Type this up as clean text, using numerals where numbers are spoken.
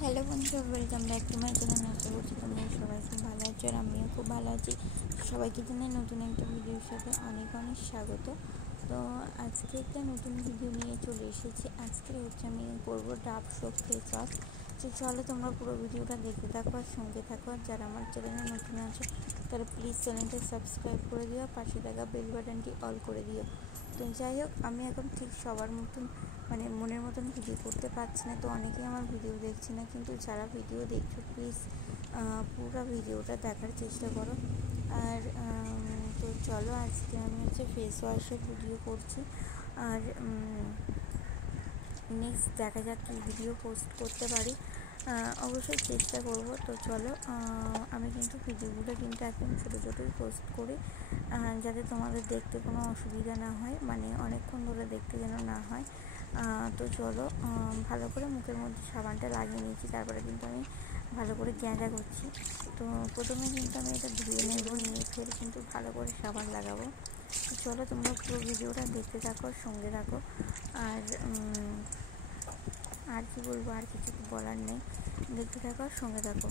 Hello বন্ধুরা, welcome back to my channel. আশা করছি তোমরা সবাই খুব ভালো আছো আর আমিও খুব ভালো আছি। সবাইকে জানাই নতুন একটা ভিডিওর সাথে অনেক অনেক স্বাগত। তো আজকে একটা নতুন ভিডিও নিয়ে চলে এসেছি। আজকে হচ্ছে আমি করবো ডাব সোপ ফেস ওয়াশ। তো চলো তোমরা পুরো ভিডিওটা দেখতে থাকো আর সঙ্গে থাকো। আর যারা আমার চ্যানেলে নতুন আছে তারা প্লিজ চ্যানেলটা সাবস্ক্রাইব করে দিও, পাশে থাকা বেল বাটনটি অল করে দিও। তো যাই হোক, আমি এখন ঠিক সবার মতন মনের মতন ভিডিও করতে পারছি না, তো অনেকেই আমার ভিডিও দেখছি না, কিন্তু যারা ভিডিও দেখছো প্লিজ পুরো ভিডিওটা দেখার চেষ্টা করো। আর তো চলো, আজকে আমি হচ্ছে ফেস ওয়াশের ভিডিও করছি। আর নেক্সট দেখা যাক কী ভিডিও পোস্ট করতে পারি, অবশ্যই চেষ্টা করব। তো চলো, আমি কিন্তু ভিডিওগুলো কিন্তু একদম ছোটো ছোটোই পোস্ট করি, যাতে তোমাদের দেখতে কোনো অসুবিধা না হয়, অনেকক্ষণ ধরে দেখতে যেন না হয়। তো চলো, ভালো করে মুখের মধ্যে সাবানটা লাগিয়ে নিয়েছি, তারপরে কিন্তু আমি ভালো করে গ্যাঁজা করছি। তো প্রথমে কিন্তু আমি এটা ধুয়ে নেব, নিয়ে ফের কিন্তু ভালো করে সাবান লাগাবো। তো চলো, তোমরা পুরো ভিডিওটা দেখতে থাকো, সঙ্গে থাকো। আর আর কি বলবো, আর কিছু বলার নেই, দেখতে থাকো আর সঙ্গে থাকো।